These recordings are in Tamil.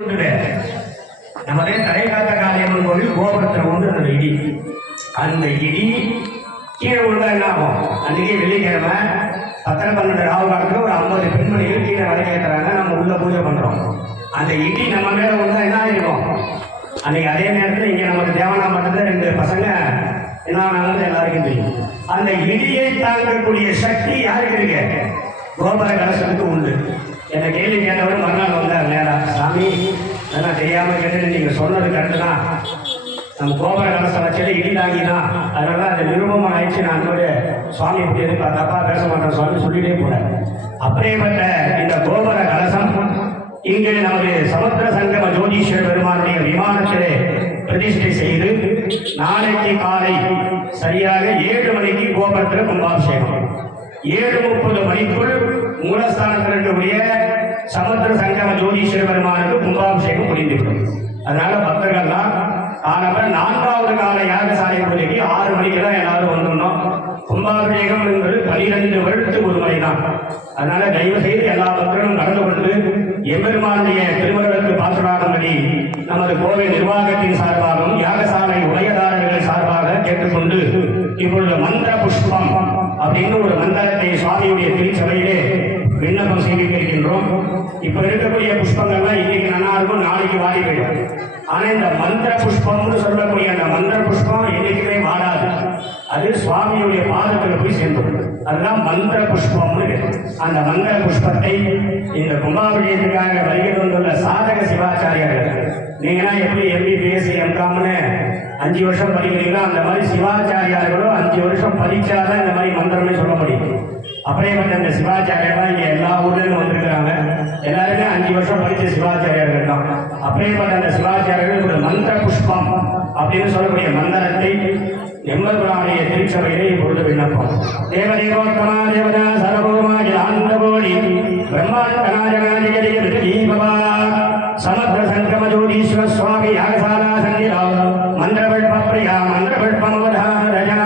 நமதே தலைகாத்த காளியம்மன் கோவில் கோபுரத்தில் உண்டு அந்த இடி. அந்த இடி கீழே விழுந்தா என்ன ஆகும்? அன்றைக்கி வெள்ளிக்கிழமை 10-12 ராவு காலத்தில் ஒரு 50 பெண்மணிகள் கீழே விளக்கேற்றுறாங்க. நம்ம உள்ள பூஜை பண்ணுறோம். அந்த இடி நம்ம மேலே விழுந்தா என்ன ஆகிருக்கும்? அன்றைக்கி அதே நேரத்தில் இங்கே நமக்கு தேவனா மட்டத்தில் 2 பசங்க என்ன ஆனாலும் எல்லாருக்கும் தெரியும். அந்த இடியை தாங்கக்கூடிய சக்தி யாருக்கு இருக்கு? கோபுர கலசத்துக்கு உண்டு. என்னை கேள்வி கேட்டவர் மறுநாள் வந்தார் நேரா. சாமி அதெல்லாம் தெரியாமல் கேட்டு நீங்கள் சொன்னது கரெக்டு தான். நம்ம கோபுர கலசம் வச்சது இடி தாங்கி தான். அதனால அது நிரூபமாக ஆயிடுச்சு. நான் என்னோட சுவாமி இப்படி இருக்கு தப்பா பேச மாட்டேன் சுவாமி சொல்லிட்டே போறேன். அப்படியேப்பட்ட இந்த கோபுர கலசம் இங்கு நமது சமுத்திர சங்கம ஜோதீஸ்வர பெருமானுடைய விமானத்திலே பிரதிஷ்டை செய்து நாளைக்கு காலை சரியாக 7 மணிக்கு கோபுரத்தில் கும்பாபிஷேகம். 7:30 மணிக்குள் மூலஸ்தானத்தில் இருக்கக்கூடிய சமுத்திர சங்கம ஜோதீஸ்வர பெருமானுக்கு கும்பாபிஷேகம் முடிந்துவிடும். அதனால பக்தர்கள்லாம் ஆனால் 4வது கால யாகசாலை பூஜைக்கு 6 மணிக்கு தான் எல்லாரும் வந்துடணும். கும்பாபிஷேகம் என்பது 12 வருடத்துக்கு ஒரு முறை தான். அதனால தயவு செய்து எல்லா பக்தர்களும் நடந்து கொண்டு எம்பெருமானுடைய திருமணத்திற்கு பாசுராகும்படி நமது கோவில் நிர்வாகத்தின் சார்பாகவும் யாகசாலை உடையதாரர்கள் சார்பாக கேட்டுக்கொண்டு இப்பொழுது மந்திர புஷ்பம் அப்படின்னு ஒரு மந்திரத்தை சுவாமியுடைய திருச்சபையிலே விண்ணப்பம் செய்திருக்கின்றோம். இப்ப இருக்கக்கூடிய புஷ்பங்கள்லாம் இன்னைக்கு நல்லா இருக்கும், நாளைக்கு வாடி போயிடும். ஆனா இந்த மந்திர புஷ்பம்னு சொல்லக்கூடிய அந்த மந்திர புஷ்பம் என்னைக்குமே வாடாது. அது சுவாமியுடைய பாதத்தில் போய் சேர்ந்தது. அதுதான் மந்திர புஷ்பம்னு. அந்த மந்திர புஷ்பத்தை இந்த கும்பாபிஷேகத்துக்காக வருகை வந்துள்ள சாதக சிவாச்சாரியார்கள், நீங்கன்னா எப்படி MBBS MCOMனு 5 வருஷம் படிக்கிறீங்களோ அந்த மாதிரி சிவாச்சாரியார்களும் 5 வருஷம் படிச்சாதான் இந்த மாதிரி மந்திரமே சொல்ல முடியும். அப்படியேப்பட்ட இந்த சிவாச்சாரியர்கள் இங்கே எல்லா ஊர்லேயும் வந்திருக்கிறாங்க. எல்லாருமே 5 வருஷம் படித்த சிவாச்சாரியர்கள் தான். அப்படியேப்பட்ட அந்த சிவாச்சாரியர்கள் ஒரு மந்திர புஷ்பம் அப்படின்னு சொல்லக்கூடிய மந்திரத்தை எம்பெருமானுடைய திருச்சபையிலே இப்பொழுது விண்ணப்பம். தேவதேவோத்தமா தேவதா சர்வபௌமா ஜாந்தபோடி பிரம்மாண்டநாயகாதிகரி பவா சமுத்திர சங்கம ஜோதீஸ்வர சுவாமி யாகசாலா சந்திரா மந்திரவல்ப பிரியா மந்திரவல்பமவதாரஜா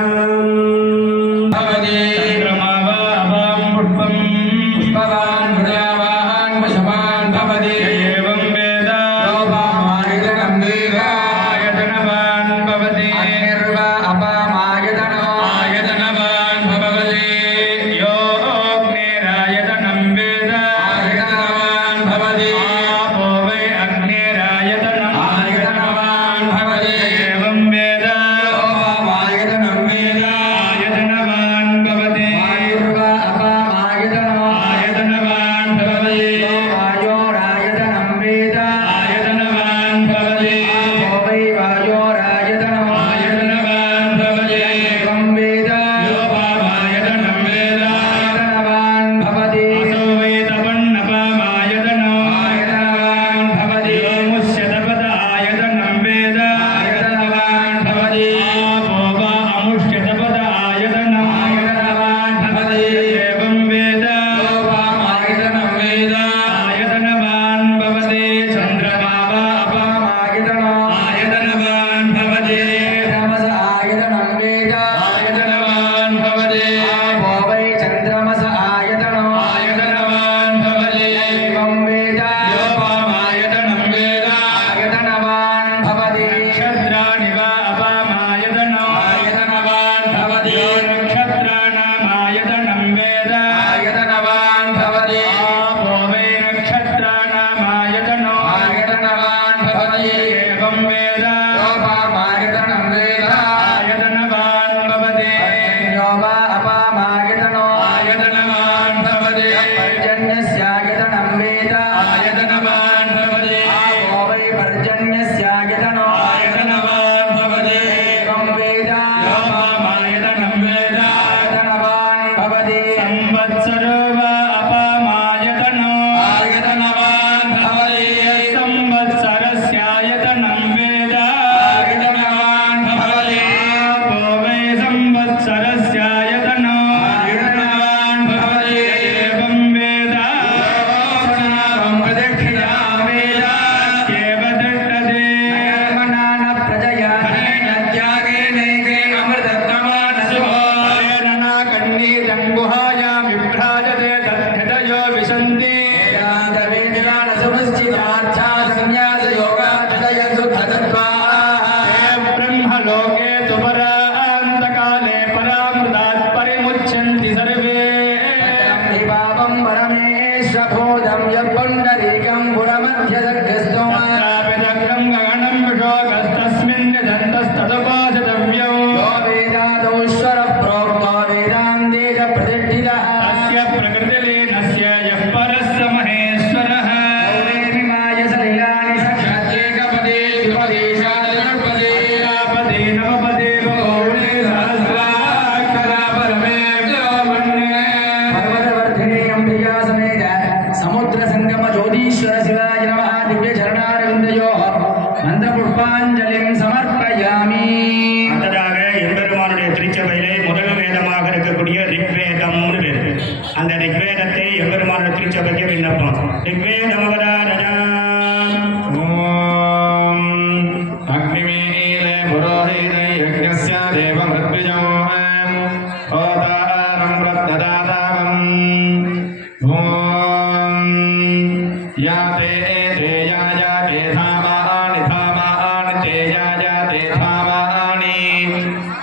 संवत्सरस्याय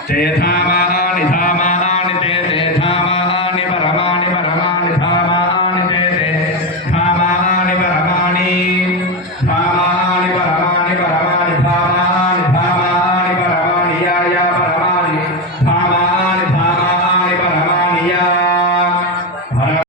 ते धामा